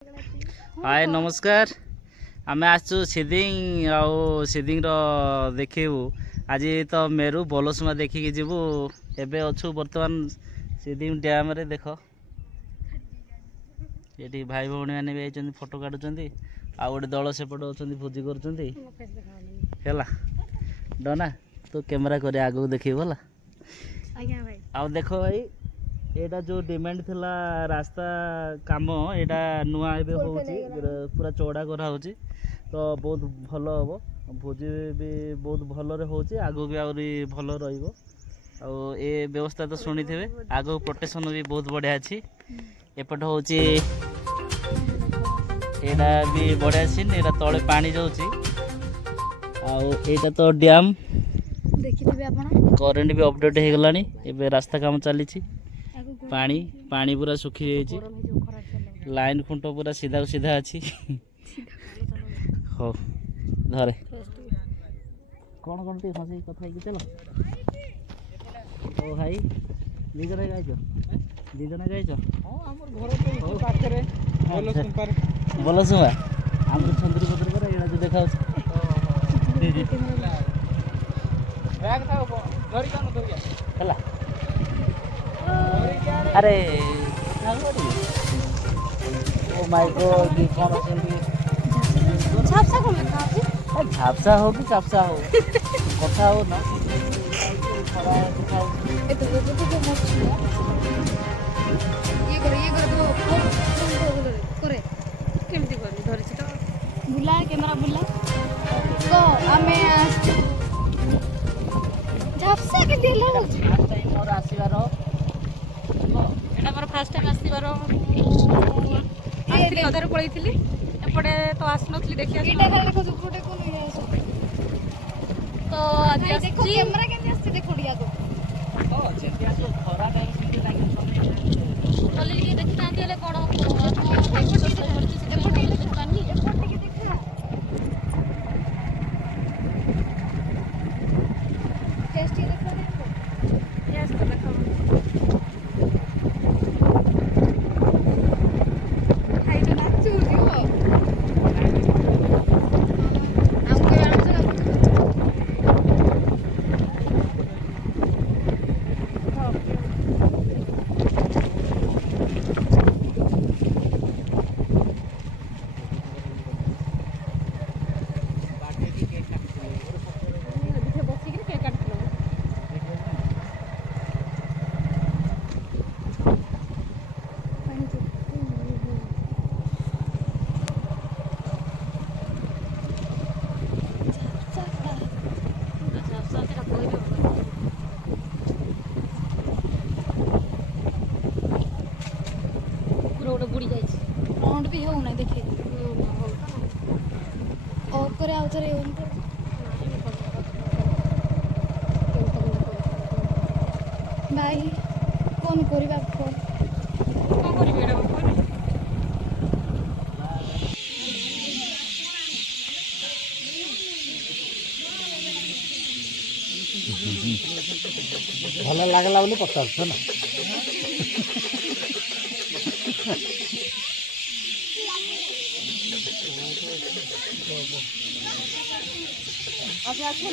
हाय नमस्कार। आम आसु सिदिंग देखू आज तो मेरू बलसुमा देखिकी जीवु एबे अच्छु बर्तमान सिदिंग डैम रे देख ये भाई भौणी मैंने भी आई फोटो काटुंट आ गोटे दल सेपटे अच्छा भोजी कर डना तो कैमेरा कर आगू देख भला आ देख भाई एटा जो डिमांड थिला रास्ता काम एटा नुआ एबे होउची पूरा चौड़ा करा होउची तो बहुत भल हम भोजी भी बहुत भल रे होउची आगो भी आउरी भल रहिबो आ ए व्यवस्था तो सुनी थे आगो प्रोटेक्शन भी बहुत बढ़िया अछि एपट होउची एटा भी बढ़िया सीन एटा तळे पानी जाउची आ एटा तो डैम देखिथिबे आपण करेंट भी अपडेट हे गलानी एबे रास्ता काम चलीची पानी पानी पूरा सुखी जाइए लाइन खुंट पूरा सीधा सीधा अच्छी हो धरे कौन कौन टी हसी कथा कि चलो ओ भाई दीजन गाइछ दीजन गाइछ हां हमर घर तो पाखरे बोलो सुमा हमर चंद्री पत्र पर एडा जो देखाउ बैग था धरी कानो धरिया हला अरे ओ माय गॉड ये कौन असेंबली झापसा कोन का झापसा हो कि चापसा हो कथा हो ना खरा दिखाओ ए तो मत ये करे तो करे केमती कर धरछि तो बुला कैमरा बुला तो आमे झापसा के दिला मोर आसीबार एटा मोर फास्ट टाइम आसीबार आसी अधार पळैथिली एपटे तो आसनथली देखिया एटा खाली देखो जुपटे कोन ये तो आज देखो कैमरा केने आछे देखो डिया को ओ छेतिया तो खरा टाइम सिटी लागे चली के देखि नांती हले कोन हो एपटे देखो पानी एपटे के देखा टेस्टी देखो यस तो देखो खाई तो नाचू दियो हमके आछो देखि बसी के केक काटलो रोड बुड़ी जाइछ राउंड भी हो ना देखे ऑफ करे आउथरे ऑन कर भाई कौन करबा फोन कोन करिबे एटा भल लागला बोली पचार ना अच्छा अच्छा